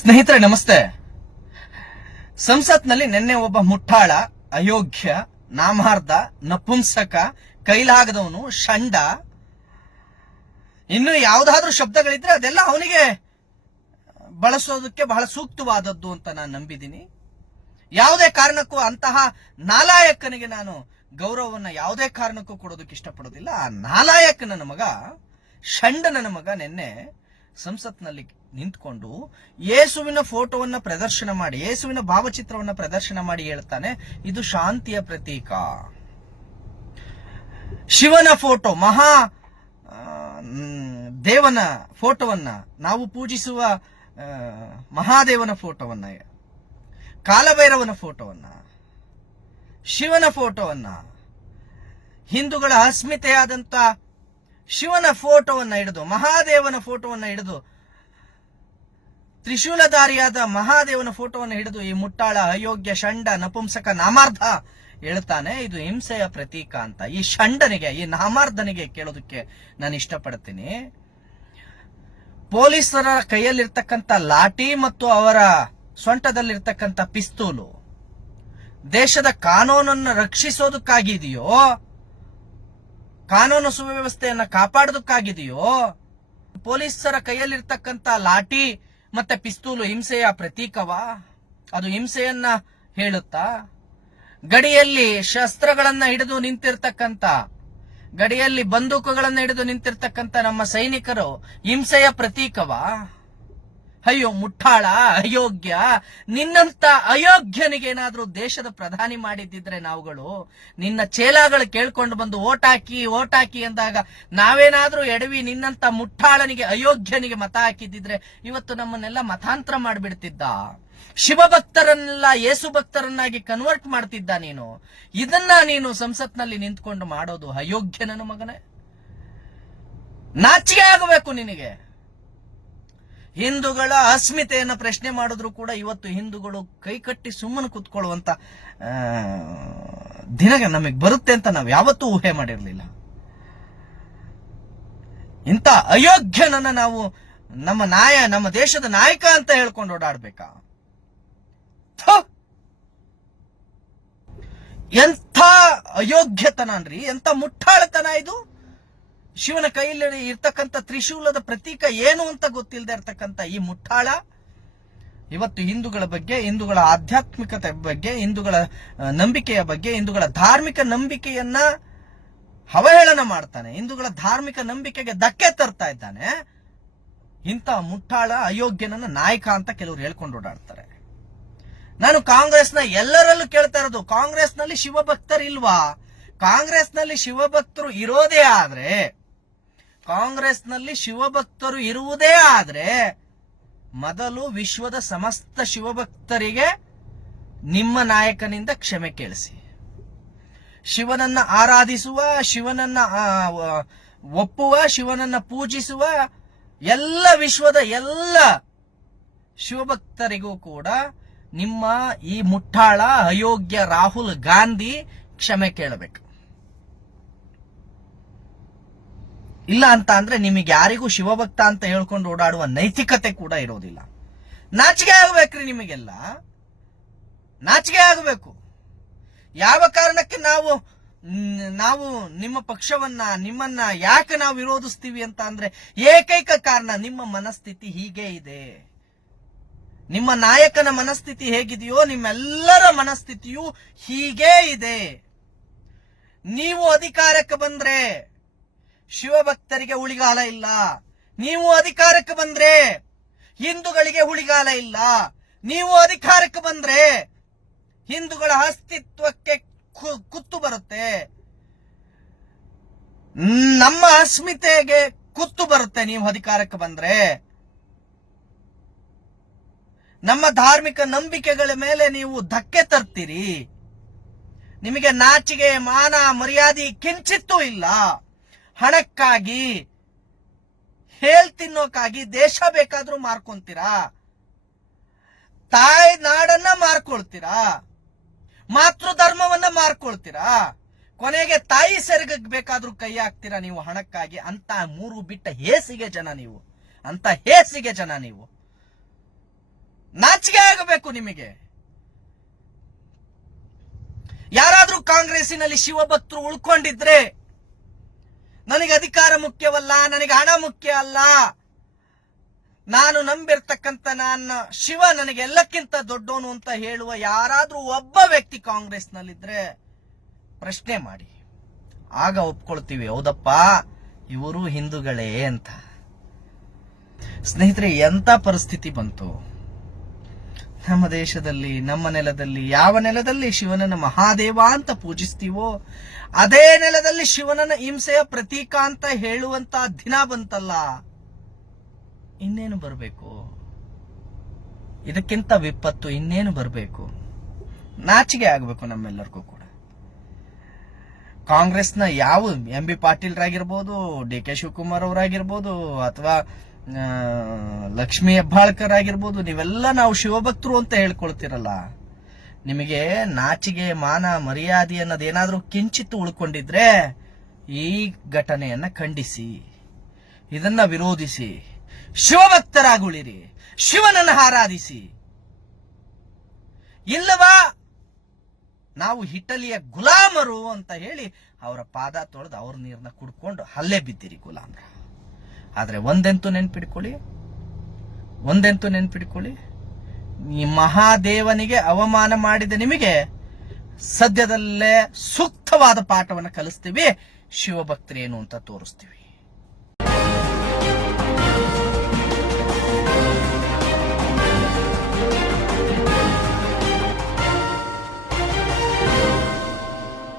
ಸ್ನೇಹಿತರೆ, ನಮಸ್ತೆ. ಸಂಸತ್ನಲ್ಲಿ ನಿನ್ನೆ ಒಬ್ಬ ಮುಟ್ಟಾಳ ಅಯೋಗ್ಯ ನಾಮಾರ್ಧ ನಪುಂಸಕ, ಕೈಲಾಗದವನು, ಷಂಡ. ಇನ್ನು ಯಾವುದಾದ್ರೂ ಶಬ್ದಗಳಿದ್ರೆ ಅದೆಲ್ಲ ಅವನಿಗೆ ಬಳಸೋದಕ್ಕೆ ಬಹಳ ಸೂಕ್ತವಾದದ್ದು ಅಂತ ನಾನು ನಂಬಿದ್ದೀನಿ. ಯಾವುದೇ ಕಾರಣಕ್ಕೂ ಅಂತಹ ನಾಲಾಯಕನಿಗೆ ನಾನು ಗೌರವವನ್ನ ಯಾವುದೇ ಕಾರಣಕ್ಕೂ ಕೊಡೋದಕ್ಕೆ ಇಷ್ಟಪಡೋದಿಲ್ಲ. ಆ ನಾಲಾಯಕ ನನ್ನ ಮಗ ಷಂಡ ನನ್ನ ಮಗ ನಿನ್ನೆ ಸಂಸತ್ನಲ್ಲಿ ನಿಂತ್ಕೊಂಡು ಯೇಸುವಿನ ಫೋಟೋವನ್ನ ಪ್ರದರ್ಶನ ಮಾಡಿ, ಯೇಸುವಿನ ಭಾವಚಿತ್ರವನ್ನ ಪ್ರದರ್ಶನ ಮಾಡಿ ಹೇಳ್ತಾನೆ, ಇದು ಶಾಂತಿಯ ಪ್ರತೀಕ. ಶಿವನ ಫೋಟೋ, ಮಹಾ ದೇವನ ಫೋಟೋವನ್ನ, ನಾವು ಪೂಜಿಸುವ ಮಹಾದೇವನ ಫೋಟೋವನ್ನ, ಕಾಲಭೈರವನ ಫೋಟೋವನ್ನ, ಶಿವನ ಫೋಟೋವನ್ನ, ಹಿಂದೂಗಳ ಅಸ್ಮಿತೆಯಾದಂತ ಶಿವನ ಫೋಟೋವನ್ನು ಹಿಡಿದು, ಮಹಾದೇವನ ಫೋಟೋವನ್ನು ಹಿಡಿದು, ತ್ರಿಶೂಲಧಾರಿಯಾದ ಮಹಾದೇವನ ಫೋಟೋವನ್ನು ಹಿಡಿದು ಈ ಮುಟ್ಟಾಳ ಅಯೋಗ್ಯ ಷಂಡ ನಪುಂಸಕ ನಾಮಾರ್ಧ ಹೇಳ್ತಾನೆ, ಇದು ಹಿಂಸೆಯ ಪ್ರತೀಕ ಅಂತ. ಈ ಷಂಡನಿಗೆ, ಈ ನಾಮಾರ್ಧನಿಗೆ ಕೇಳೋದಕ್ಕೆ ನಾನು ಇಷ್ಟಪಡ್ತೀನಿ. ಪೊಲೀಸರ ಕೈಯಲ್ಲಿರ್ತಕ್ಕಂಥ ಲಾಠಿ ಮತ್ತು ಅವರ ಸೊಂಟದಲ್ಲಿರ್ತಕ್ಕಂಥ ಪಿಸ್ತೂಲು, ದೇಶದ ಕಾನೂನನ್ನು ರಕ್ಷಿಸೋದಕ್ಕಾಗಿದೆಯೋ ಕಾನೂನು ಸುವ್ಯವಸ್ಥೆಯನ್ನ ಕಾಪಾಡೋದಕ್ಕಾಗಿದೆಯೋ, ಪೊಲೀಸರ ಕೈಯಲ್ಲಿರ್ತಕ್ಕಂತ ಲಾಠಿ ಮತ್ತೆ ಪಿಸ್ತೂಲು ಹಿಂಸೆಯ ಪ್ರತೀಕವಾ? ಅದು ಹಿಂಸೆಯನ್ನ ಹೇಳುತ್ತಾ? ಗಡಿಯಲ್ಲಿ ಶಸ್ತ್ರಗಳನ್ನ ಹಿಡಿದು ನಿಂತಿರ್ತಕ್ಕಂತ ಗಡಿಯಲ್ಲಿ ಬಂದೂಕುಗಳನ್ನ ಹಿಡಿದು ನಿಂತಿರ್ತಕ್ಕಂತ ನಮ್ಮ ಸೈನಿಕರು ಹಿಂಸೆಯ ಪ್ರತೀಕವಾ? ಅಯ್ಯೋ ಮುಟ್ಟಾಳ ಅಯೋಗ್ಯ. ನಿನ್ನಂತ ಅಯೋಗ್ಯನಿಗೆ ಏನಾದ್ರೂ ದೇಶದ ಪ್ರಧಾನಿ ಮಾಡಿದ್ದಿದ್ರೆ ನಾವುಗಳು? ನಿನ್ನ ಚೇಲಾಗಳು ಕೇಳ್ಕೊಂಡು ಬಂದು ಓಟ್ ಹಾಕಿ ಅಂದಾಗ ನಾವೇನಾದ್ರೂ ಎಡವಿ ನಿನ್ನಂತ ಮುಟ್ಟಾಳನಿಗೆ ಅಯೋಗ್ಯನಿಗೆ ಮತ ಹಾಕಿದ್ದಿದ್ರೆ ಇವತ್ತು ನಮ್ಮನ್ನೆಲ್ಲ ಮತಾಂತರ ಮಾಡಿಬಿಡ್ತಿದ್ದ? ಶಿವಭಕ್ತರನ್ನೆಲ್ಲ ಯೇಸು ಭಕ್ತರನ್ನಾಗಿ ಕನ್ವರ್ಟ್ ಮಾಡ್ತಿದ್ದ ನೀನು? ಇದನ್ನ ನೀನು ಸಂಸತ್ನಲ್ಲಿ ನಿಂತ್ಕೊಂಡು ಮಾಡೋದು ಅಯೋಗ್ಯನನು ಮಗನೇ. ನಾಚಿಕೆ ಆಗಬೇಕು ನಿನಗೆ. ಹಿಂದೂಗಳ ಅಸ್ಮಿತೆಯನ್ನು ಪ್ರಶ್ನೆ ಮಾಡಿದ್ರು ಕೂಡ ಇವತ್ತು ಹಿಂದೂಗಳು ಕೈಕಟ್ಟಿ ಸುಮ್ಮನೆ ಕುತ್ಕೊಳ್ಳುವಂತ ದಿನ ನಮಗೆ ಬರುತ್ತೆ ಅಂತ ನಾವು ಯಾವತ್ತೂ ಊಹೆ ಮಾಡಿರಲಿಲ್ಲ. ಇಂಥ ಅಯೋಗ್ಯನನ್ನ ನಾವು ನಮ್ಮ ನಾಯ, ನಮ್ಮ ದೇಶದ ನಾಯಕ ಅಂತ ಹೇಳ್ಕೊಂಡು ಓಡಾಡ್ಬೇಕಾ! ಎಂಥ ಅಯೋಗ್ಯತನ ಅನ್ರಿ, ಎಂಥ ಮುಟ್ಟಾಳತನ ಇದು? ಶಿವನ ಕೈಯಲ್ಲಿ ಇರ್ತಕ್ಕಂಥ ತ್ರಿಶೂಲದ ಪ್ರತೀಕ ಏನು ಅಂತ ಗೊತ್ತಿಲ್ಲದೆ ಇರ್ತಕ್ಕಂಥ ಈ ಮುಟ್ಟಾಳ ಇವತ್ತು ಹಿಂದೂಗಳ ಬಗ್ಗೆ, ಹಿಂದೂಗಳ ಆಧ್ಯಾತ್ಮಿಕತೆ ಬಗ್ಗೆ, ಹಿಂದೂಗಳ ನಂಬಿಕೆಯ ಬಗ್ಗೆ, ಹಿಂದೂಗಳ ಧಾರ್ಮಿಕ ನಂಬಿಕೆಯನ್ನ ಅವಹೇಳನ ಮಾಡ್ತಾನೆ. ಹಿಂದೂಗಳ ಧಾರ್ಮಿಕ ನಂಬಿಕೆಗೆ ಧಕ್ಕೆ ತರ್ತಾ ಇದ್ದಾನೆ. ಇಂಥ ಮುಟ್ಟಾಳ ಅಯೋಗ್ಯನನ್ನ ನಾಯಕ ಅಂತ ಕೆಲವರು ಹೇಳ್ಕೊಂಡು ಓಡಾಡ್ತಾರೆ. ನಾನು ಕಾಂಗ್ರೆಸ್ನ ಎಲ್ಲರಲ್ಲೂ ಕೇಳ್ತಾ ಇರೋದು, ಕಾಂಗ್ರೆಸ್ನಲ್ಲಿ ಶಿವಭಕ್ತರಿಲ್ವಾ? ಕಾಂಗ್ರೆಸ್ನಲ್ಲಿ ಶಿವಭಕ್ತರು ಇರೋದೇ ಆದ್ರೆ ಕಾಂಗ್ರೆಸ್ನಲ್ಲಿ ಶಿವಭಕ್ತರು ಇರುವುದೇ ಆದ್ರೆ ಮೊದಲು ವಿಶ್ವದ ಸಮಸ್ತ ಶಿವಭಕ್ತರಿಗೆ ನಿಮ್ಮ ನಾಯಕನಿಂದ ಕ್ಷಮೆ ಕೇಳಿಸಿ. ಶಿವನನ್ನ ಆರಾಧಿಸುವ, ಶಿವನನ್ನ ಒಪ್ಪುವ, ಶಿವನನ್ನ ಪೂಜಿಸುವ ಎಲ್ಲ ವಿಶ್ವದ ಎಲ್ಲ ಶಿವಭಕ್ತರಿಗೂ ಕೂಡ ನಿಮ್ಮ ಈ ಮುಟ್ಟಾಳ ಅಯೋಗ್ಯ ರಾಹುಲ್ ಗಾಂಧಿ ಕ್ಷಮೆ ಕೇಳಬೇಕು. ಇಲ್ಲ ಅಂತ ಅಂದ್ರೆ ನಿಮಗೆ ಯಾರಿಗೂ ಶಿವಭಕ್ತ ಅಂತ ಹೇಳ್ಕೊಂಡು ಓಡಾಡುವ ನೈತಿಕತೆ ಕೂಡ ಇರೋದಿಲ್ಲ. ನಾಚಿಕೆ ಆಗಬೇಕ್ರಿ ನಿಮಗೆಲ್ಲ. ನಾಚಿಕೆ ಆಗಬೇಕು. ಯಾವ ಕಾರಣಕ್ಕೆ ನಾವು ನಾವು ನಿಮ್ಮ ಪಕ್ಷವನ್ನ, ನಿಮ್ಮನ್ನ ಯಾಕೆ ನಾವು ವಿರೋಧಿಸ್ತೀವಿ ಅಂತ ಅಂದ್ರೆ ಏಕೈಕ ಕಾರಣ ನಿಮ್ಮ ಮನಸ್ಥಿತಿ ಹೀಗೆ ಇದೆ. ನಿಮ್ಮ ನಾಯಕನ ಮನಸ್ಥಿತಿ ಹೇಗಿದೆಯೋ ನಿಮ್ಮೆಲ್ಲರ ಮನಸ್ಥಿತಿಯು ಹೀಗೇ ಇದೆ. ನೀವು ಅಧಿಕಾರಕ್ಕೆ ಬಂದ್ರೆ ಶಿವಭಕ್ತರಿಗೆ ಉಳಿಗಾಲ ಇಲ್ಲ. ನೀವು ಅಧಿಕಾರಕ್ಕೆ ಬಂದ್ರೆ ಹಿಂದೂಗಳಿಗೆ ಉಳಿಗಾಲ ಇಲ್ಲ. ನೀವು ಅಧಿಕಾರಕ್ಕೆ ಬಂದ್ರೆ ಹಿಂದೂಗಳ ಅಸ್ತಿತ್ವಕ್ಕೆ ಕುತ್ತು ಬರುತ್ತೆ. ನಮ್ಮ ಅಸ್ಮಿತೆಗೆ ಕುತ್ತು ಬರುತ್ತೆ ನೀವು ಅಧಿಕಾರಕ್ಕೆ ಬಂದ್ರೆ. ನಮ್ಮ ಧಾರ್ಮಿಕ ನಂಬಿಕೆಗಳ ಮೇಲೆ ನೀವು ಧಕ್ಕೆ ತರ್ತೀರಿ. ನಿಮಗೆ ನಾಚಿಗೆ, ಮಾನ, ಮರ್ಯಾದೆ ಕಿಂಚಿತ್ತೂ ಇಲ್ಲ. ಹಣಕ್ಕಾಗಿ, ಹೇಳ್ ತಿನ್ನೋಕ್ಕಾಗಿ ದೇಶ ಬೇಕಾದ್ರೂ ಮಾರ್ಕೊಂತೀರಾ? ತಾಯಿ ನಾಡನ್ನ ಮಾರ್ಕೊಳ್ತೀರಾ? ಮಾತೃ ಧರ್ಮವನ್ನ ಮಾರ್ಕೊಳ್ತೀರಾ? ಕೊನೆಗೆ ತಾಯಿ ಸೆರಗಕ್ ಬೇಕಾದ್ರೂ ಕೈ ಹಾಕ್ತೀರಾ ನೀವು ಹಣಕ್ಕಾಗಿ? ಅಂತ ಮೂರು ಬಿಟ್ಟ ಹೇಸಿಗೆ ಜನ ನೀವು. ಅಂತ ಹೇಸಿಗೆ ಜನ ನೀವು. ನಾಚಿಕೆ ಆಗಬೇಕು ನಿಮಗೆ. ಯಾರಾದ್ರೂ ಕಾಂಗ್ರೆಸ್ಸಿನಲ್ಲಿ ಶಿವಭಕ್ತರು ಉಳ್ಕೊಂಡಿದ್ರೆ ನನಗೆ ಅಧಿಕಾರ ಮುಖ್ಯವಲ್ಲ, ನನಗೆ ಹಣ ಮುಖ್ಯ ಅಲ್ಲ ನಾನು ನಂಬಿರ್ತಕ್ಕಂಥ ನನ್ನ ಶಿವ ನನಗೆ ಎಲ್ಲಕ್ಕಿಂತ ದೊಡ್ಡವನು ಅಂತ ಹೇಳುವ ಯಾರಾದ್ರೂ ಒಬ್ಬ ವ್ಯಕ್ತಿ ಕಾಂಗ್ರೆಸ್ನಲ್ಲಿದ್ರೆ ಪ್ರಶ್ನೆ ಮಾಡಿ. ಆಗ ಒಪ್ಕೊಳ್ತೀವಿ, ಹೌದಪ್ಪ, ಇವರು ಹಿಂದೂಗಳೇ ಅಂತ. ಸ್ನೇಹಿತರೆ ಎಂತ ಪರಿಸ್ಥಿತಿ ಬಂತು? ನಮ್ಮ ದೇಶದಲ್ಲಿ, ನಮ್ಮ ನೆಲದಲ್ಲಿ, ಯಾವ ನೆಲದಲ್ಲಿ ಶಿವನನ್ನ ಮಹಾದೇವ ಅಂತ ಪೂಜಿಸ್ತೀವೋ, ಅದೇ ನೆಲದಲ್ಲಿ ಶಿವನನ್ನ ಹಿಂಸೆಯ ಪ್ರತೀಕ ಅಂತ ಹೇಳುವಂತ ದಿನ ಬಂತಲ್ಲ. ಇನ್ನೇನು ಬರಬೇಕು? ಇದಕ್ಕಿಂತ ವಿಪತ್ತು ಇನ್ನೇನು ಬರಬೇಕು? ನಾಚಿಕೆ ಆಗಬೇಕು ನಮ್ಮೆಲ್ಲರಿಗೂ ಕೂಡ. ಕಾಂಗ್ರೆಸ್ನ ಯಾವ ಎಂ ಬಿ ಪಾಟೀಲ್ರಾಗಿರ್ಬೋದು, ಡಿ ಕೆ ಶಿವಕುಮಾರ್ ಅವರಾಗಿರ್ಬೋದು, ಅಥವಾ ಲಕ್ಷ್ಮೀ ಹೆಬ್ಬಾಳ್ಕರ್ ಆಗಿರ್ಬೋದು ನೀವೆಲ್ಲ ನಾವು ಶಿವಭಕ್ತರು ಅಂತ ಹೇಳ್ಕೊಳ್ತಿರಲ್ಲ. ನಿಮಗೆ ನಾಚಿಗೆ, ಮಾನ, ಮರ್ಯಾದೆ ಅನ್ನೋದೇನಾದ್ರೂ ಕಿಂಚಿತ್ತು ಉಳ್ಕೊಂಡಿದ್ರೆ ಈ ಘಟನೆಯನ್ನ ಖಂಡಿಸಿ. ಇದನ್ನ ವಿರೋಧಿಸಿ. ಶಿವಭಕ್ತರಾಗುಳಿರಿ. ಶಿವನನ್ನು ಆರಾಧಿಸಿ. ಇಲ್ಲವಾ? ನಾವು ಇಟಲಿಯ ಗುಲಾಮರು ಅಂತ ಹೇಳಿ ಅವರ ಪಾದ ತೊಳೆದು ಅವ್ರ ನೀರನ್ನ ಕುಡ್ಕೊಂಡು ಹಲ್ಲೆ ಬಿದ್ದಿರಿ ಗುಲಾಮರ. ಆದ್ರೆ ಒಂದೆಂತೂ ನೆನ್ಪಿಡ್ಕೊಳ್ಳಿ ಒಂದೆಂತೂ ನೆನ್ಪಿಡ್ಕೊಳ್ಳಿ, ಈ ಮಹಾದೇವನಿಗೆ ಅವಮಾನ ಮಾಡಿದ ನಿಮಗೆ ಸದ್ಯದಲ್ಲೇ ಸೂಕ್ತವಾದ ಪಾಠವನ್ನು ಕಲಿಸ್ತೀವಿ, ಶಿವಭಕ್ತರೇನು ಅಂತ ತೋರಿಸ್ತೀವಿ.